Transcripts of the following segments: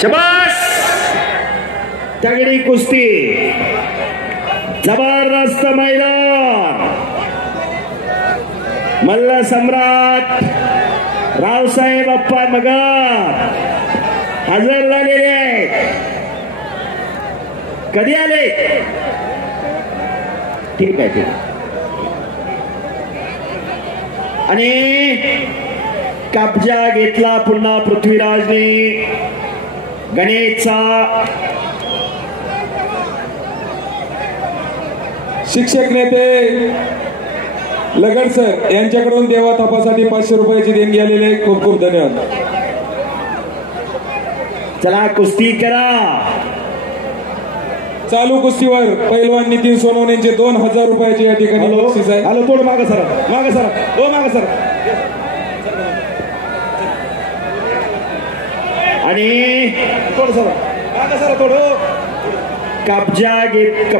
शबाश तगड़ी कुस्ती जबरदस्त मैदान मल्ल सम्राट रावसाहेब अप्पा मगर हजर झालेले आहेत. कधी आले? ठीक आहे ठीक आहे. आणि कब्जा घेतला पुन्हा पृथ्वीराजने गणेशचा. शिक्षक नेते लगड सर यांच्याकडून देवा थापासाठी 500 रुपयाची देणगी आलेली आहे. खूप खूप धन्यवाद. चला कुस्ती करा. चालू कुस्तीवर पैलवान नितीन सोनवणेंचे 2000 रुपयाची या ठिकाणी बक्षीस आहे. हॅलो थोडं मागे सरा मागे सरा ओ मागे सरा. आणि थोडं सरा मागे सरा थोडं. कब्जा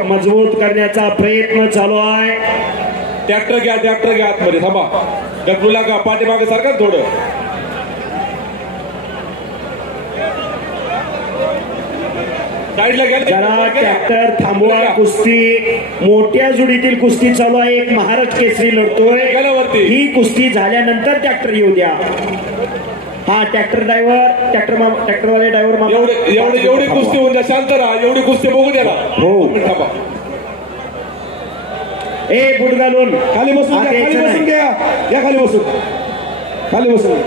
मजबूत करण्याचा प्रयत्न चालू आहे. ट्रॅक्टर घ्या आतमध्ये थांबा. डबलूला का पाठीमागे सारखा थोडं. जरा ट्रॅक्टर थांबवा. कुस्ती मोठ्या जोडीतील कुस्ती चालू आहे. एक महाराष्ट्र केसरी लढतोय. ही कुस्ती झाल्यानंतर ट्रॅक्टर येऊ द्या. हा ट्रॅक्टर ड्रायव्हर ट्रॅक्टरवाले ड्रायव्हर एवढी कुस्ती होऊन द्या. शांत राहा. एवढी कुस्ती बघू द्या. हो थांबा. ए बुट घालून खाली बसून घ्या. खाली बसून घ्या. या खाली बसून खाली बसून.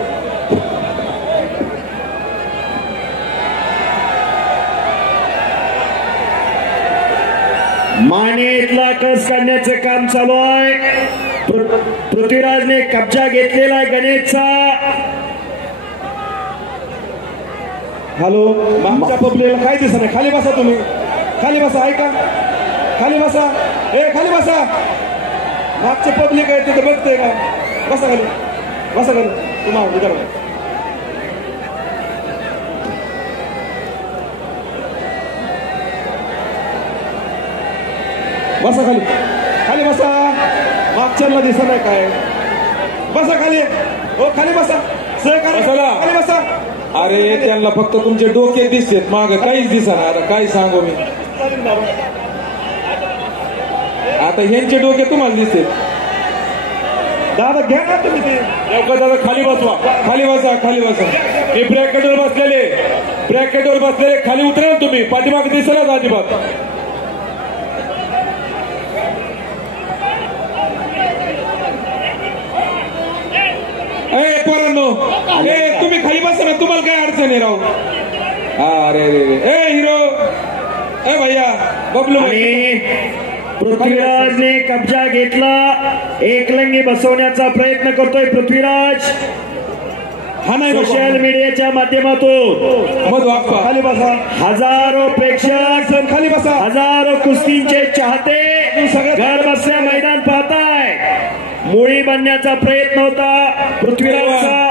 मानेतला कस काढण्याचे काम चालू आहे. पृथ्वीराजने कब्जा घेतलेला आहे गणेशचा. हॅलो मागच्या पब्लिकला काय दिसत नाही. खाली बसा तुम्ही. खाली बसा. ऐका खाली बसा. ए खाली बसा. मागचे पब्लिक आहे तिथे बघतोय का? बसा खाली बसा खाली. तुम्हाला विचार बसा खाली. खाली बसा. मागच्याला दिसत नाही काय. बसा खाली. हो खाली बसा. सहकार्य खाली बसा. अरे त्यांना फक्त तुमचे डोके दिसतेत. माग काहीच दिसणार. काय सांगू मी आता. ह्यांचे डोके तुम्हाला दिसते. दादा घ्या ना तुम्ही ते. दादा खाली बसवा. खाली बसा. खाली बसा. हे ब्रॅकेटवर बसलेले खाली उतरा तुम्ही. पाठीमागे दिसणार अजिबात. पोरांनो तुम्ही खाली बसा ना. तुम्हाला काय अडचण आहे राव. अरे ए हिरो ए भैया बबलू. पृथ्वीराजने कब्जा घेतला. एकलंगी बसवण्याचा प्रयत्न करतोय पृथ्वीराज. हा नाही सोशल मीडियाच्या माध्यमातून खाली बसा. हजारो प्रेक्षक खाली बसा. हजारो कुस्तींचे चाहते घर बसल्या मैदान पाहताय. मुळी बनण्याचा प्रयत्न होता पृथ्वीराजचा.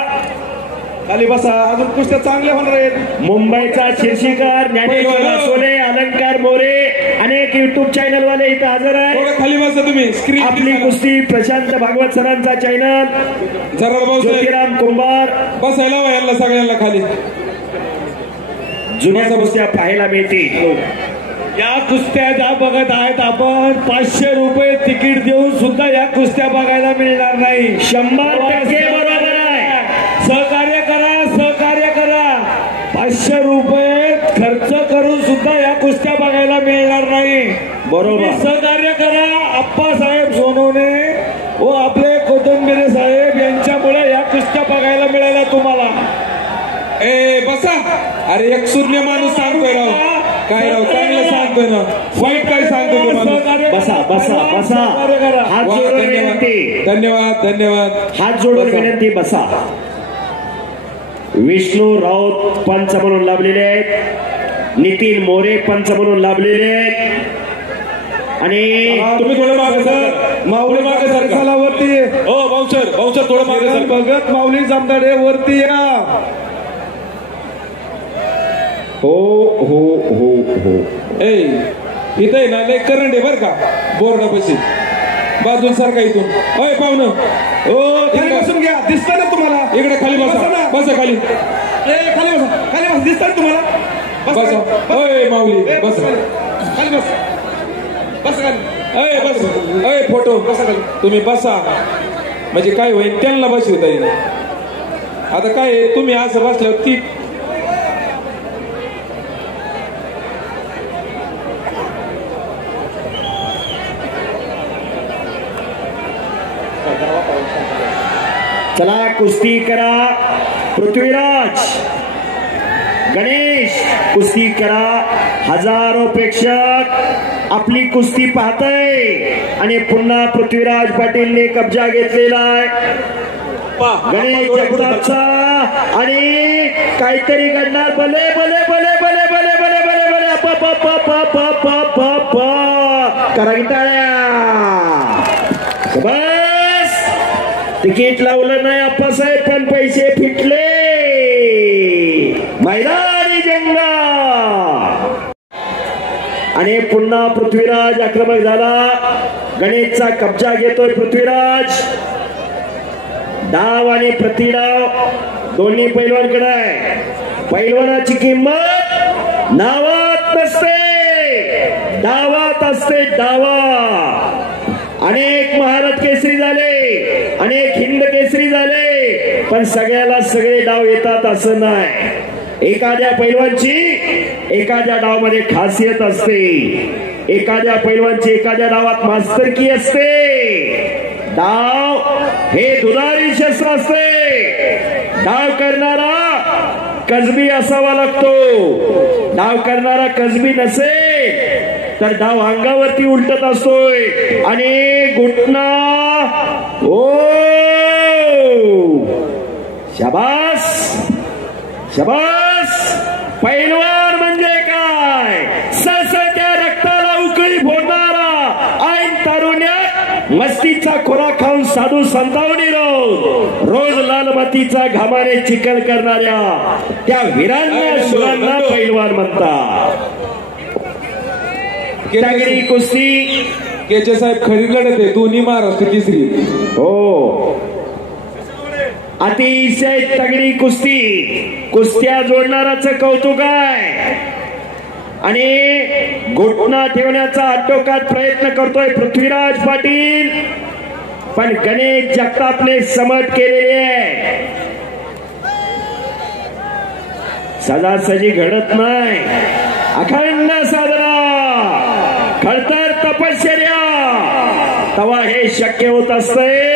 खाली बसा. अजून कुस्त्या चांगल्या होणार आहेत. मुंबईचा शीर्षिकार ज्ञानेश्वर असोले, अलंकार मोरे, अनेक युट्यूब चॅनल वाले इथं हजर आहे. खाली बसा तुम्ही. स्क्रीन आपली कुस्ती प्रशांत भागवत सरांचा चॅनल. ज्योतिराम कुंभार. बसायला यांना सगळ्यांना खाली. जुन्या कुस्त्या पाहायला मिळतील. या कुस्त्या ज्या बघत आहेत आपण 500 रुपये तिकीट देऊन सुद्धा या कुस्त्या बघायला मिळणार नाही. 100% बरोबर आहे. सहकार्य करा. 500 रुपये खर्च करून सुद्धा या कुस्त्या बघायला मिळणार नाही. बरोबर. सहकार्य करा. आप्पासाहेब सोनवणे व आपले कोथंबिरे साहेब यांच्यामुळे या कुस्त्या बघायला मिळाल्या तुम्हाला. ए बसा. अरे एक शून्य माणूस सांगतोय राव. काय राव चांगलं सांगतोय ना. वाईट काय सांगतो तुम्हाला. बसा. हात जोडून विनंती. धन्यवाद. हात जोडून विनंती. बसा. विष्णू राऊत पंच म्हणून लाभलेले आहेत. नितीन मोरे पंच म्हणून लाभलेले आहेत. आणि तुम्ही थोडं मागे सर. माऊली मागे सर. चला वरती. हो भाऊसर थोडं मागे सर. भगत माऊली जमदाडे वरती या. हो. ए इथे ना लय करंट आहे बर का. बोर्डापाशी बाजून सारखा इथून. अय पाहुणं. हो खाली बसून घ्या. दिसतंय ना तुम्हाला. इकडे खाली बसा. खाली. खाली बसा. दिसतंय तुम्हाला. बस ओय माऊली बस खाली बस बस खाली अय बस अय फोटो तुम्ही बसा म्हणजे काय होईल त्यांना बसवता येईल आता काय तुम्ही असं बसल्यावर ती चला कुस्ती करा पृथ्वीराज गणेश कुस्ती करा हजारो प्रेक्षक आपली कुस्ती पाहतय आणि पुन्हा पृथ्वीराज पाटीलने कब्जा घेतलेला आहे गणेश जगतापचा आणि काहीतरी घडणार भले भले भले भले भले भले भले भले करा टाळ्या बस तिकीट लावलं नाही आप्पासाहेब पण पैसे फिटले मैदानी जंगा आणि पुन्हा पृथ्वीराज आक्रमक झाला गणेशचा कब्जा घेतोय पृथ्वीराज डाव आणि प्रतिडाव दोन्ही पैलवानकडे आहे पैलवानाची किंमत नावात नसते डावात असते डावा अनेक महाराज केसरी झाले अनेक हिंद केसरी झाले पण सगळ्याला सगळे डाव येतात असं नाही एखाद्या पैलवानची एखाद्या डावामध्ये खासियत असते एखाद्या पैलवानची एखाद्या डावात मास्तरकी असते डाव हे दुधारी शस्त्र असते डाव करणारा कसबी असावा लागतो डाव करणारा कसबी नसेल तर डाव अंगावरती उलटत असतोय आणि घुटना ओ शाबास शाबास पैलवान म्हणजे काय ससत्या रक्ताला उकळी फोडणारा ऐन तारुण्यात मस्तीचा खोराक खाऊन साधू संतावणी रोज लाल मातीचा घामाने चिखल करणाऱ्या त्या वीरांना शुरांना पैलवान म्हणतात तगडी कुस्ती केचे साहेब खरी लढत आहे दोन्ही महाराष्ट्र केसरी हो अतिशय तगडी कुस्ती कुस्त्या जोडणाराचं कौतुक आहे आणि घुटना ठेवण्याचा आटोकाट प्रयत्न करतोय पृथ्वीराज पाटील पण गणेश जगतापने समट केलेले आहे सजासजी घडत नाही अखंड साजरा खडतर तपश्चर्या तवा हे शक्य होत असते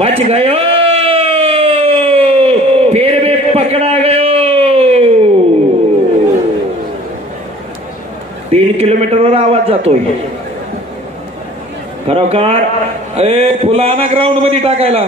बच गयो फिर भी पकड़ा गयो 3 किलोमीटरवर आवाज जातोय खरोखर फुलाना ग्राउंड मध्ये टाकायला